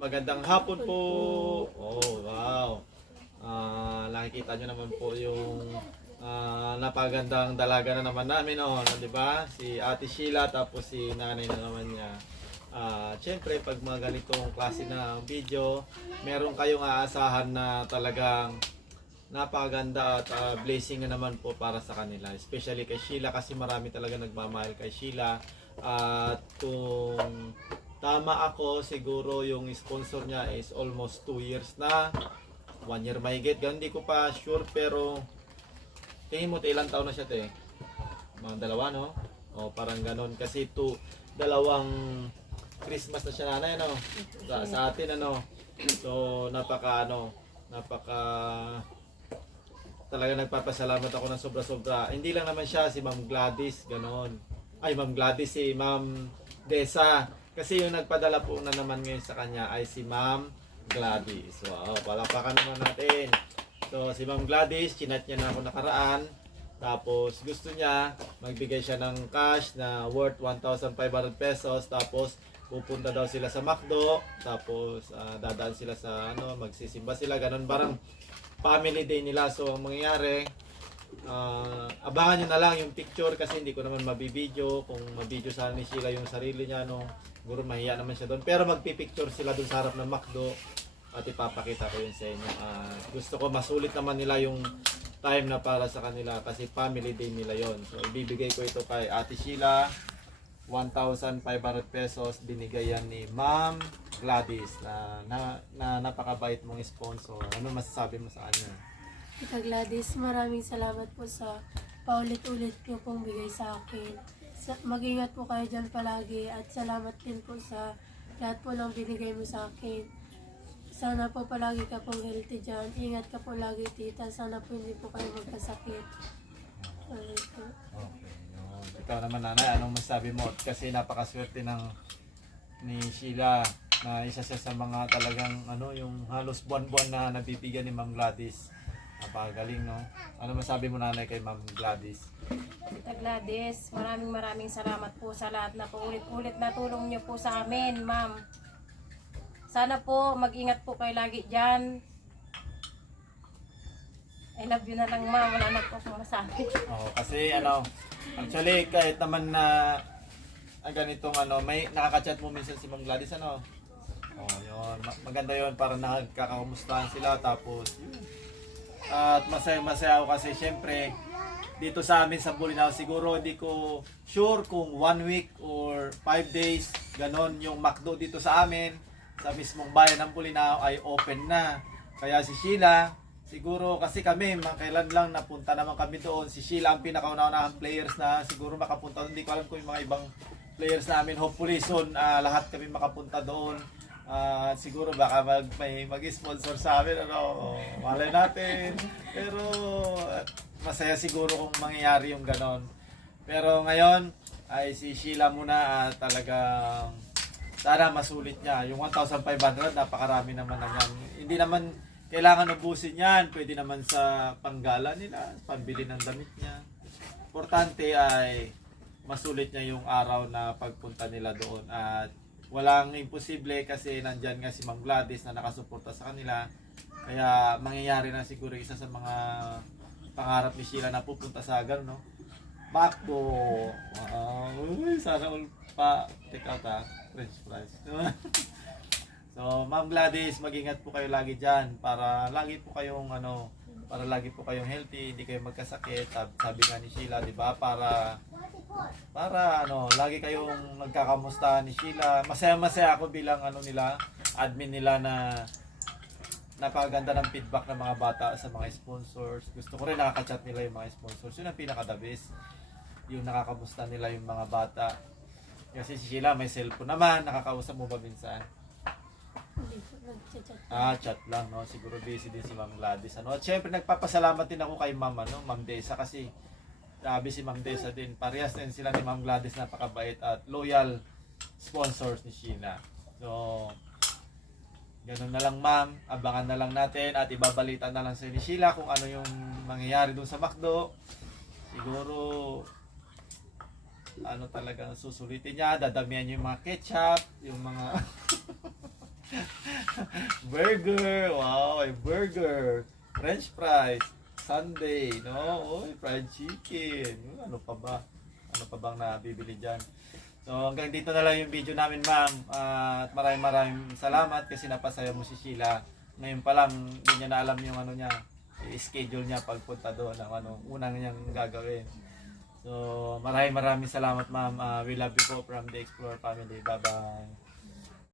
Magandang hapon po. Oh, wow. Ah, nakikita nyo naman po yung ah, napagandang dalaga na naman namin, oh, no, 'di ba? Si Ate Sheila tapos si nanay na naman niya. Ah, syempre pag mga ganitong klase ng video, meron kayong aasahan na talagang napakaganda at ah, blessing na naman po para sa kanila. Especially kay Sheila kasi marami talaga nagmamahal kay Sheila. At kung tama ako, siguro yung sponsor niya is almost 2 years na. 1 year mahigit. Ganun, hindi ko pa sure pero tingin mo, ilang taon na siya, te? Mga dalawa, no? O, parang ganun. Kasi to, dalawang Christmas na siya nanay, no? Sa, sa atin, ano? So, napaka, ano, napaka talaga nagpapasalamat ako ng sobra-sobra. Hindi lang naman siya si Ma'am Gladys, ganon. Ay, Ma'am Gladys, si Ma'am Desa. Kasi yung nagpadala po na naman ngayon sa kanya ay si Ma'am Gladys. Wow, palapakan naman natin. So, si Ma'am Gladys, chinat niya na ako nakaraan. Tapos, gusto niya, magbigay siya ng cash na worth 1,500 pesos. Tapos, pupunta daw sila sa McDo. Tapos, ah, dadaan sila sa, ano, magsisimba sila. Ganon, parang family day nila. So, ang mangyayari, ah, abangan nyo na lang yung picture kasi hindi ko naman mabibideo. Kung mabideo sana ni Sheila yung sarili niya, no, siguro mahiya naman siya doon. Pero magpipicture sila doon sa harap ng McDo at ipapakita ko yun sa inyo. Ah, gusto ko masulit naman nila yung time na para sa kanila kasi family day nila yon. So, ibibigay ko ito kay Ate Sheila. 1,500 pesos binigay yan ni Ma'am Gladys na, na, na napakabait mong sponsor. Ano masasabi mo sa kanya? Tita Gladys, maraming salamat po sa paulit-ulit niyo pong bigay sa akin. Mag-ingat po kayo dyan palagi at salamat din po sa lahat po ng binigay mo sa akin. Sana po palagi ka pong healthy dyan. Ingat ka po lagi tita. Sana po hindi po kayo magkasakit. Po. Okay. yun. Ikaw naman nanay, anong masabi mo? Kasi napakaswerte ng ni Sheila na isa siya sa mga talagang ano yung halos buwan-buwan na nabibigyan ni Ma'am Gladys. Napakagaling, no? Ano masabi mo nanay kay Ma'am Gladys? Tita Gladys, maraming maraming salamat po sa lahat na paulit-ulit na tulong niyo po sa amin, ma'am. Sana po mag-ingat po kayo lagi dyan. I love you na lang, ma'am. Wala na po akong masabi. Oo, kasi ano, actually kahit naman na ang ganitong ano, may nakaka-chat mo minsan si Ma'am Gladys ano. Oh, yun. Ma- Maganda 'yon para nagkakamustahan sila tapos yun. At masaya-masaya ako kasi syempre dito sa amin sa Bulinaw siguro hindi ko sure kung one week or five days ganon yung McDo dito sa amin sa mismong bayan ng Bulinaw ay open na. Kaya si Sheila Siguro kasi kami, kailan lang napunta naman kami doon. Si Sheila ang pinakauna-unahang players na siguro makapunta doon. Hindi ko alam kung yung mga ibang players namin. Hopefully soon, ah, lahat kami makapunta doon. Ah, siguro baka mag, may mag-sponsor sa amin. Ano, malay natin. Pero masaya siguro kung mangyayari yung ganon. Pero ngayon, ay si Sheila muna at talagang sana masulit niya. Yung 1,500, napakarami naman na yan. Hindi naman kailangan ubusin yan. Pwede naman sa panggala nila, pambili ng damit niya. Importante ay masulit niya yung araw na pagpunta nila doon. At walang imposible kasi nandyan nga si Ma'am Gladys na nakasuporta sa kanila. Kaya mangyayari na siguro isa sa mga pangarap ni Sheila na pupunta sa gano'n, no? Macdo. Wow. Uy, sana all pa take out ha. French fries. so, Ma'am Gladys, mag-ingat po kayo lagi diyan para lagi po kayong ano, para lagi po kayong healthy, hindi kayo magkasakit. Sab- Sabi nga ni Sheila, 'di ba? Para para ano, lagi kayong nagkakamusta ni Sheila. Masaya-masaya ako bilang ano nila, admin nila na napakaganda ng feedback ng mga bata sa mga sponsors. Gusto ko rin nakaka-chat nila yung mga sponsors. Yun ang pinaka-the best. Yung nakakamusta nila yung mga bata. Kasi si Sheila may cellphone naman. Nakakausap mo ba minsan? Ah, chat lang, no? Siguro busy din si Ma'am Gladys. Ano? At syempre, nagpapasalamat din ako kay Ma'am, ano? Ma'am Desa kasi grabe si Ma'am Desa din. Parehas din sila ni Ma'am Gladys napakabait at loyal sponsors ni Sheila. So, ganun na lang ma'am. Abangan na lang natin at ibabalita na lang sa ni Sheila kung ano yung mangyayari dun sa McDo. Siguro, ano talagang susulitin niya, dadamihan niya yung mga ketchup, yung mga burger. Wow, burger. French fries. Sunday, no? Uy, fried chicken. Ano pa ba? Ano pa bang nabibili dyan? So hanggang dito na lang yung video namin ma'am. Ah, At maraming maraming salamat kasi napasaya mo si Sheila. Ngayon pa lang, hindi niya na alam yung ano niya, i-schedule niya pagpunta doon ang ano, unang niyang gagawin. So maraming maraming salamat ma'am. Ah, we love you po from the Explore family. Bye bye.